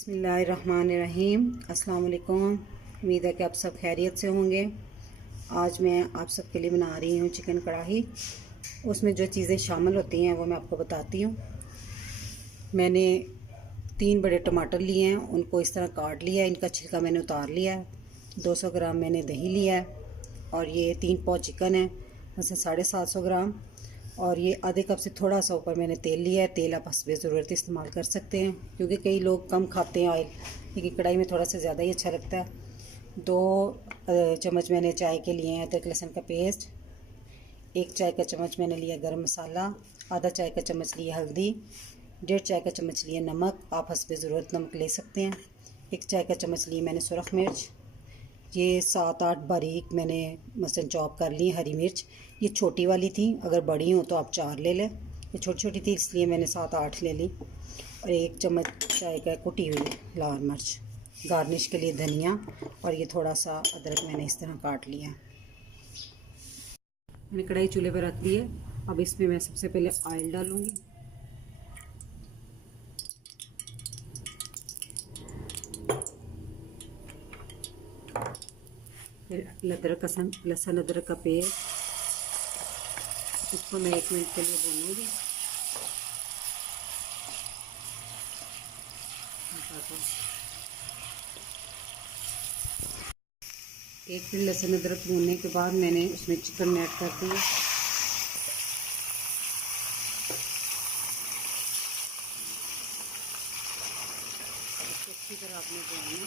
बिस्मिल्लाहिर्रहमानिर्रहीम। अस्सलाम वालेकुम। उम्मीद है कि आप सब खैरियत से होंगे। आज मैं आप सबके लिए बना रही हूँ चिकन कढ़ाई। उसमें जो चीज़ें शामिल होती हैं वो मैं आपको बताती हूँ। मैंने 3 बड़े टमाटर लिए हैं, उनको इस तरह काट लिया है, इनका छिलका मैंने उतार लिया है। 200 ग्राम मैंने दही लिया है और ये 3 पाव चिकन है, वैसे 750 ग्राम। और ये आधे कप से थोड़ा सा ऊपर मैंने तेल लिया है। तेल आप हस्बे ज़रूरत इस्तेमाल कर सकते हैं, क्योंकि कई लोग कम खाते हैं ऑयल, लेकिन कढ़ाई में थोड़ा सा ज़्यादा ही अच्छा लगता है। 2 चम्मच मैंने चाय के लिए हैं अदरक लहसुन का पेस्ट। 1 चाय का चम्मच मैंने लिया गरम मसाला। आधा चाय का चम्मच लिया हल्दी। 1.5 चाय का चम्मच लिया नमक, आप हस्बे ज़रूरत नमक ले सकते हैं। 1 चाय का चम्मच लिए मैंने सुरख मिर्च। ये 7-8 बारीक मैंने मसलन चॉप कर ली हरी मिर्च। ये छोटी वाली थी, अगर बड़ी हो तो आप 4 ले लें। ये छोटी छोटी थी इसलिए मैंने 7-8 ले ली। और 1 चम्मच चाय का कुटी हुई लाल मिर्च। गार्निश के लिए धनिया और ये थोड़ा सा अदरक मैंने इस तरह काट लिया। मैंने कढ़ाई चूल्हे पर रख दी है। अब इसमें मैं सबसे पहले ऑयल डालूँगी। फिर लहसुन अदरक का पेस्ट, इसको मैं 1 मिनट के लिए भूनूंगी। एक फिर लहसुन अदरक भूनने के बाद मैंने उसमें चिकन ऐड कर दिया। इसको अच्छी तरह आपने भूनना,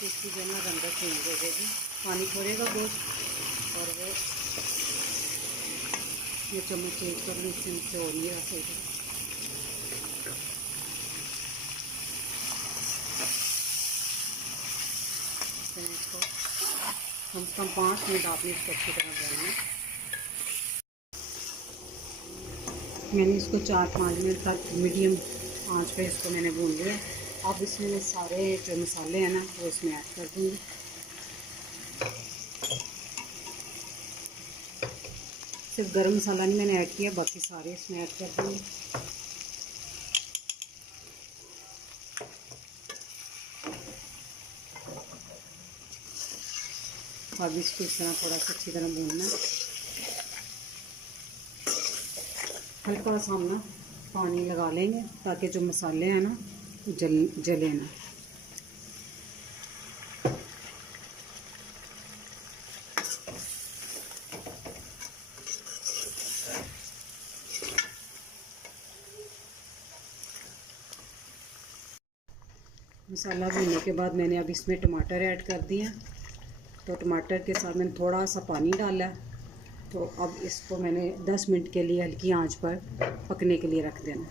तो इसकी जो ना रंगत चेंज हो जाएगी, पानी छोड़ेगा बहुत। और वो ये चम्मच चेंज कर लो, इससे नीचे हो नहीं रहा सही तरह। इसको कम से कम 5 मिनट आपने इसको अच्छी तरह भूनना। मैंने इसको 4-5 मिनट तक मीडियम आंच पे इसको मैंने भून लिया। अब इसमें मैं सारे जो मसाले हैं ना वो इसमें ऐड कर दूँगी। सिर्फ गरम मसाला नहीं मैंने ऐड किया, बाकी सारे इसमें ऐड कर दूँगी। अब इसको इस तरह थोड़ा सा अच्छी तरह भूनना। हल्का सा हम ना पानी लगा लेंगे ताकि जो मसाले हैं ना जले ना। मसाला भूनने के बाद मैंने अब इसमें टमाटर ऐड कर दिए। तो टमाटर के साथ मैंने थोड़ा सा पानी डाला है। तो अब इसको मैंने 10 मिनट के लिए हल्की आंच पर पकने के लिए रख देना।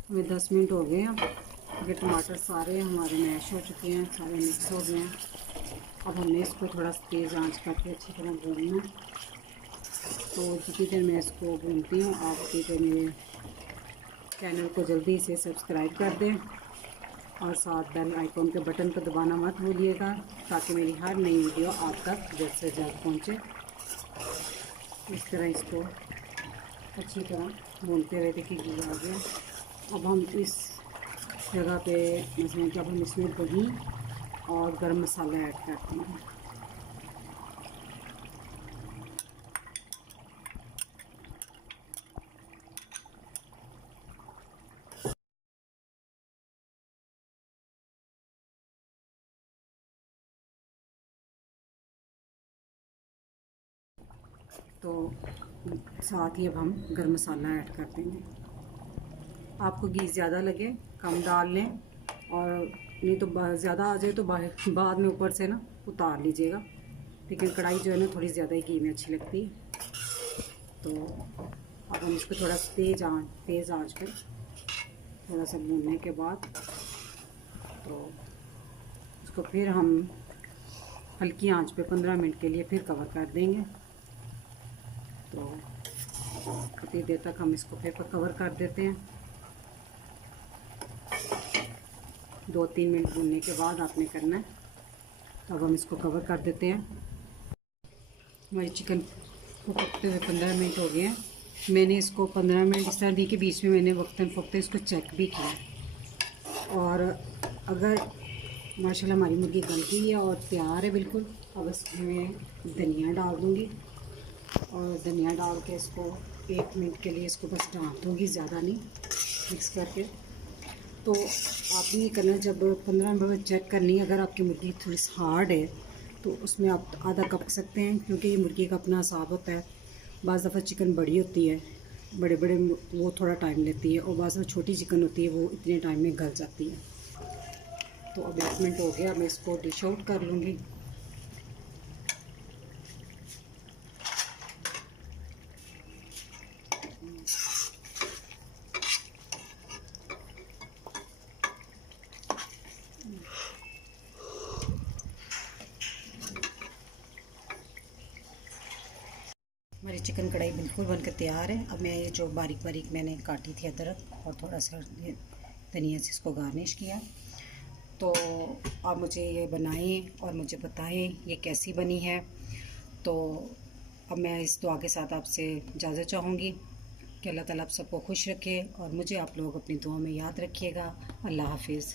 हमें 10 मिनट हो गए हैं। ये टमाटर सारे हमारे मैश हो चुके हैं, सारे मिक्स हो गए हैं। अब हमने इसको थोड़ा तेज़ आंच करके अच्छी तरह भूनना। तो जितनी देर मैं इसको भूनती हूँ, आप उतनी देर मेरे चैनल को जल्दी से सब्सक्राइब कर दें और साथ बेल आइकॉन के बटन को दबाना मत भूलिएगा, ताकि मेरी हर नई वीडियो आप तक जल्द से जल्द पहुँचे। इस तरह इसको अच्छी तरह भूनते हुए देखिए आ गया। अब हम इस जगह पे मसलन जब हम इसमें दही और गरम मसाला ऐड करते हैं। तो साथ ही अब हम गरम मसाला ऐड कर देंगे। आपको घी ज़्यादा लगे कम डाल लें, और नहीं तो ज़्यादा आ जाए तो बाद में ऊपर से ना उतार लीजिएगा। लेकिन कढ़ाई जो है ना थोड़ी ज़्यादा ही घी में अच्छी लगती है। तो अब हम इसको थोड़ा तेज़ आंच पर थोड़ा सा भूनने के बाद तो इसको फिर हम हल्की आंच पे 15 मिनट के लिए फिर कवर कर देंगे। तो कितनी देर तक हम इसको फिर कवर कर देते हैं। 2-3 मिनट भूनने के बाद आपने करना है। तो अब हम इसको कवर कर देते हैं। हमारी चिकन को पकते हुए 15 मिनट हो गए हैं। मैंने इसको 15 मिनट इस तरह दी कि बीच में मैंने वक्तन फ़वक्तन इसको चेक भी किया। और अगर माशाल्लाह हमारी मुर्गी गल गई है और तैयार है बिल्कुल, अब इसमें धनिया डाल दूँगी और धनिया डाल के इसको 1 मिनट के लिए इसको बस ढाँप दूँगी, ज़्यादा नहीं, मिक्स करके। तो आप ये करना, जब 15 मिनट चेक करनी, अगर आपकी मुर्गी थोड़ी हार्ड है तो उसमें आप आधा कप रख सकते हैं, क्योंकि ये मुर्गी का अपना हिसाब होता है। बाज़ दफ़ा चिकन बड़ी होती है, बड़े बड़े वो थोड़ा टाइम लेती है, और बाज़ दफ़ा छोटी चिकन होती है वो इतने टाइम में गल जाती है। तो अब 1 मिनट हो गया, मैं इसको डिश आउट कर लूँगी। हमारी चिकन कढ़ाई बिल्कुल बनकर तैयार है। अब मैं ये जो बारीक बारीक मैंने काटी थी अदरक और थोड़ा सा धनिया से इसको गार्निश किया। तो आप मुझे ये बनाएं और मुझे बताएं ये कैसी बनी है। तो अब मैं इस दुआ के साथ आपसे इजाज़त चाहूँगी कि अल्लाह ताला आप सबको खुश रखे और मुझे आप लोग अपनी दुआ में याद रखिएगा। अल्लाह हाफिज़।